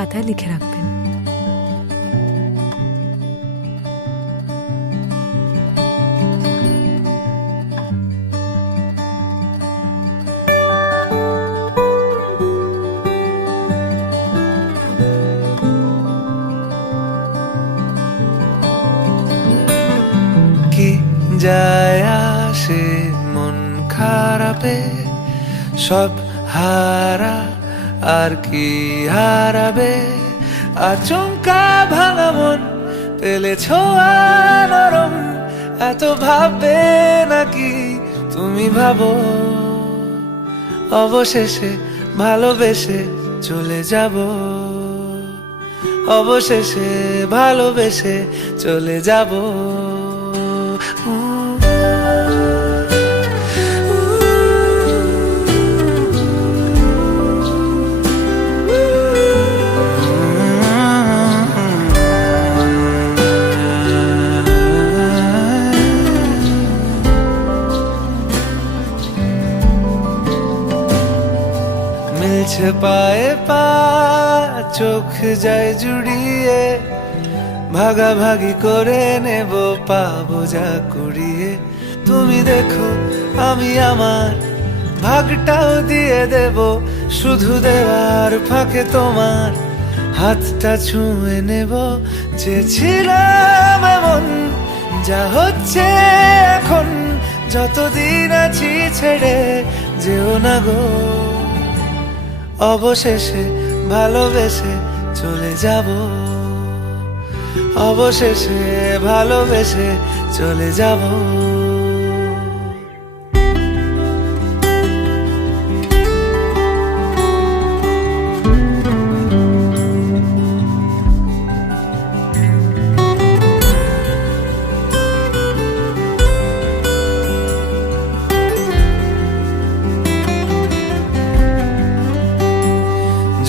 খাতায় লিখে রাখবেন। কি যায় আসে মন খারাপে, সব হারা আর কি হারাবে। আচমকা ভাঙা মন পেলে ছোঁয়া নরম, এত ভাববে নাকি তুমি ভাবো। অবশেষে ভালোবেসে চলে যাব, অবশেষে ভালোবেসে চলে যাব। মিলছে পায়ে পা, চোখ যায় জুড়িয়ে, ভাগাভাগি করে নেব পাবো যা কুড়িয়ে। তুমি দেখো আমি আমার ভাগটাও দিয়ে দেব, শুধু দেওয়ার ফাঁকে তোমার হাতটা ছুঁয়ে নেব। চেয়েছিলাম এমন, যা হচ্ছে এখন, যতদিন আছি ছেড়ে যেও না গো। অবশেষে ভালোবেসে চলে যাব, অবশেষে ভালোবেসে চলে যাব।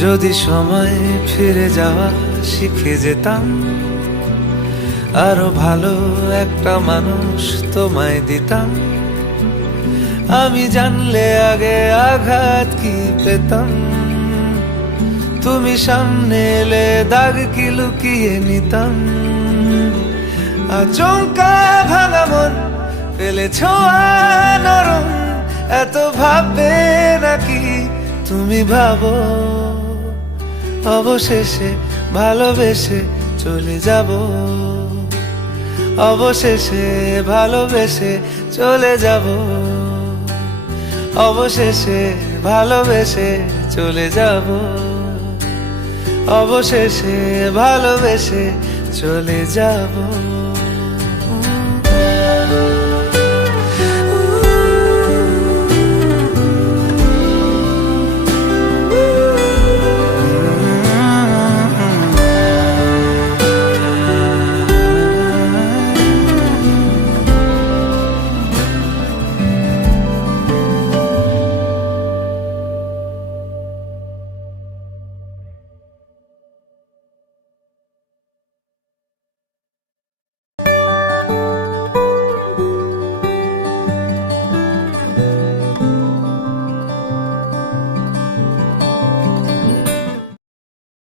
যদি সময় ফিরে যাওয়া শিখে যেতাম, আরো ভালো একটা মানুষ তোমায় দিতাম। আমি জানলে আগে আঘাত কি পেতাম, তুমি সামনে এলে দাগ কি লুকিয়ে নিতাম। আচমকা ভাঙা মন পেলে ছোঁয়া নরম, এত ভাববে নাকি তুমি ভাবো। অবশেষে ভালোবেসে চলে যাব, অবশেষে ভালোবেসে চলে যাব, অবশেষে ভালোবেসে চলে যাব, অবশেষে ভালোবেসে চলে যাব।